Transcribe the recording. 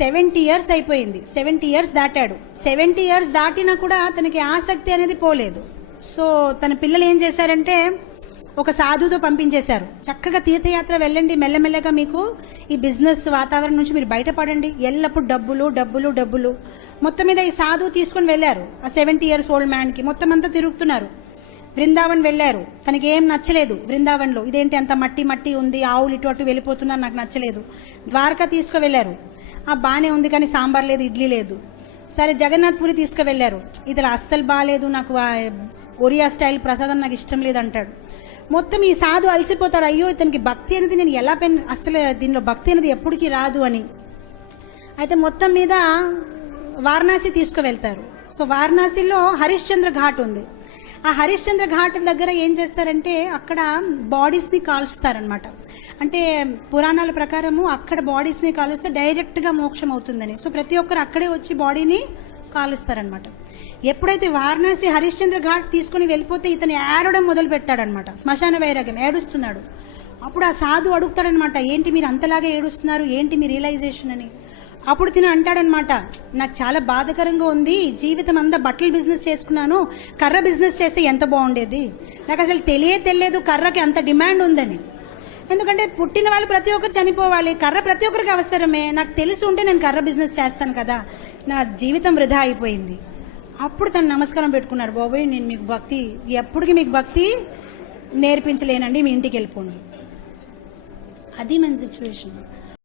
70 years అయిపోయింది, 70 years దాటాడు. 70 years దాటినా కూడా తనకి ఆసక్తి అనేది పోలేదు. సో తన పిల్లలు ఏం చేశారంటే ఒక సాధుతో పంపించేశారు, చక్కగా తీర్థయాత్ర వెళ్ళండి, మెల్లమెల్లగా మీకు ఈ బిజినెస్ వాతావరణం నుంచి మీరు బయటపడండి, ఎల్లప్పుడు డబ్బులు డబ్బులు డబ్బులు. మొత్తం మీద ఈ సాధువు తీసుకుని వెళ్ళారు ఆ 70 ఇయర్స్ ఓల్డ్ మ్యాన్కి. మొత్తం అంతా తిరుగుతున్నారు. బృందావన్ వెళ్ళారు, తనకి ఏం నచ్చలేదు బృందావన్లో. ఇదేంటి అంత మట్టి మట్టి ఉంది, ఆవులు ఇటు అటు వెళ్ళిపోతున్నారు, నాకు నచ్చలేదు. ద్వారకా తీసుకువెళ్ళారు, బాగానే ఉంది కానీ సాంబార్ లేదు, ఇడ్లీ లేదు. సరే జగన్నాథ్పురి తీసుకువెళ్ళారు, ఇది అస్సలు బాగాలేదు, నాకు ఒరియా స్టైల్ ప్రసాదం నాకు ఇష్టం లేదు అంటాడు. మొత్తం ఈ సాధు అలసిపోతాడు, అయ్యో ఇతనికి భక్తి అనేది నేను ఎలా అసలు దీనిలో భక్తి అనేది ఎప్పటికీ రాదు అని. అయితే మొత్తం మీద వారణాసి తీసుకువెళ్తారు. సో వారణాసిలో హరిశ్చంద్ర ఘాట్ ఉంది. ఆ హరిశ్చంద్ర ఘాట్ దగ్గర ఏం చేస్తారంటే అక్కడ బాడీస్ని కాల్స్తారనమాట. అంటే పురాణాల ప్రకారము అక్కడ బాడీస్ని కాలుస్తే డైరెక్ట్గా మోక్షం అవుతుందని. సో ప్రతి ఒక్కరు అక్కడే వచ్చి బాడీని కాలుస్తారనమాట. ఎప్పుడైతే వారణాసి హరిశ్చంద్ర ఘాట్ తీసుకుని వెళ్ళిపోతే ఇతను ఏడవడం మొదలు పెడతాడనమాట, శ్మశాన వైరాగ్యం, ఏడుస్తున్నాడు. అప్పుడు ఆ సాధు అడుగుతాడనమాట, ఏంటి మీరు అంతలాగా ఏడుస్తున్నారు, ఏంటి మీ రియలైజేషన్ అని. అప్పుడు తిన అంటాడనమాట, నాకు చాలా బాధాకరంగా ఉంది, జీవితం అంతా బట్టల బిజినెస్ చేసుకున్నాను, కర్ర బిజినెస్ చేస్తే ఎంత బాగుండేది, నాకు అసలు తెలియదు కర్రకి అంత డిమాండ్ ఉందని. ఎందుకంటే పుట్టిన వాళ్ళు ప్రతి ఒక్కరు చనిపోవాలి, కర్ర ప్రతి ఒక్కరికి అవసరమే, నాకు తెలిసి ఉంటే నేను కర్ర బిజినెస్ చేస్తాను కదా, నా జీవితం వృధా అయిపోయింది. అప్పుడు తను నమస్కారం పెట్టుకున్నారు, బాబోయ్ నేను మీకు భక్తి ఎప్పటికీ మీకు భక్తి నేర్పించలేనండి, మీ ఇంటికి వెళ్ళిపోండి. అది మన సిచ్యువేషన్.